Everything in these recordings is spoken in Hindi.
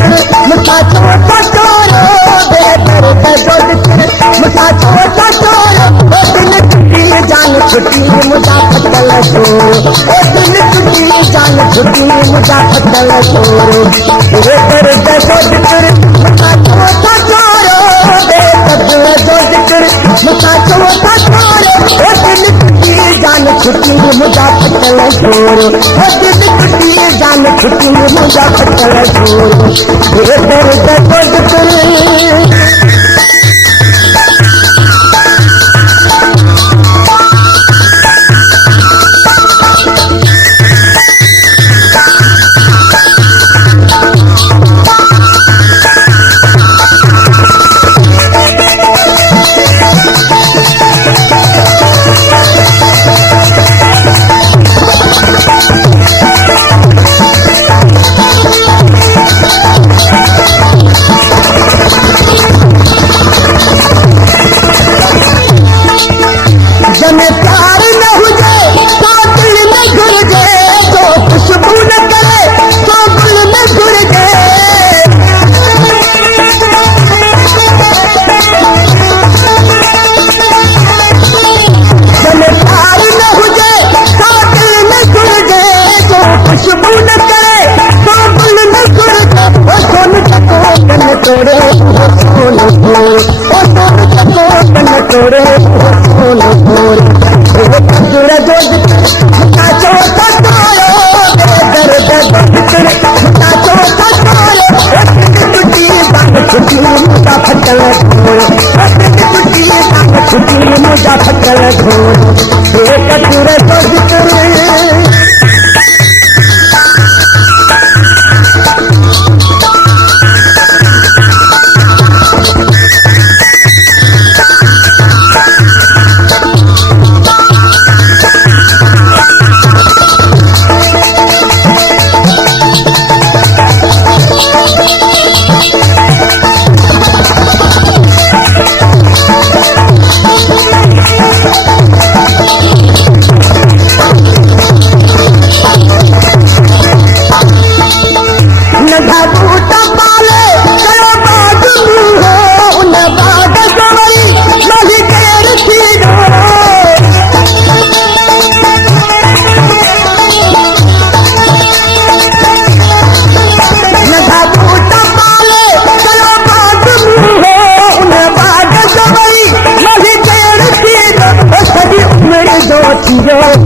मुझा छोटा चोरो बेदर्द जो जिक्र मुझा छोटा चोरो ओ दिल टूटी जान छुटी मुझा फटल छोरो ओ दिल टूटी जान छुटी मुझा फटल छोरो बेदर्द जो जिक्र मुझा छोटा चोरो बेदर्द जो जिक्र मुझा छोटा चोरो ओ दिल टूटी जान छुटी मुझा फटल छोरो ओ दिल टूटी जान छुटी मुझा फटल छोरो बेदर्द जो जिक्र। मुझा फटल छोरो बेदर्द जो जिक्र।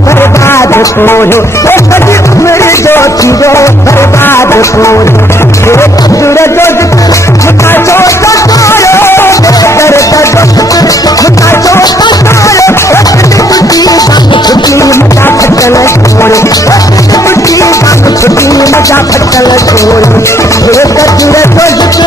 बर्बाद छोरो ओ सॼी उमिरि जो थींदो बर्बाद छोरो बेदर्द जो जिक्र मुझा छोटा चोरो बेदर्द जो जिक्र मुझा छोटा चोरो ओ दिल टूटी जान छुटी मुझा फटल छोरो ओ दिल टूटी जान छुटी मुझा फटल छोरो बेदर्द जो जिक्र।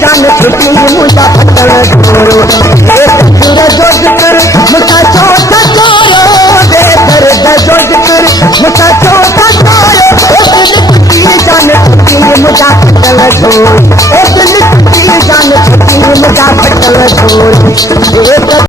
जान छुटी मुझा फटल छोरो बेदर्द जो जिक्र मुझा छोटा चोरो बेदर्द जो जिक्र मुझा छोटा चोरो दिल टूटी जान छुटी मुझा फटल छोरो दिल टूटी जान छुटी मुझा फटल छोरो।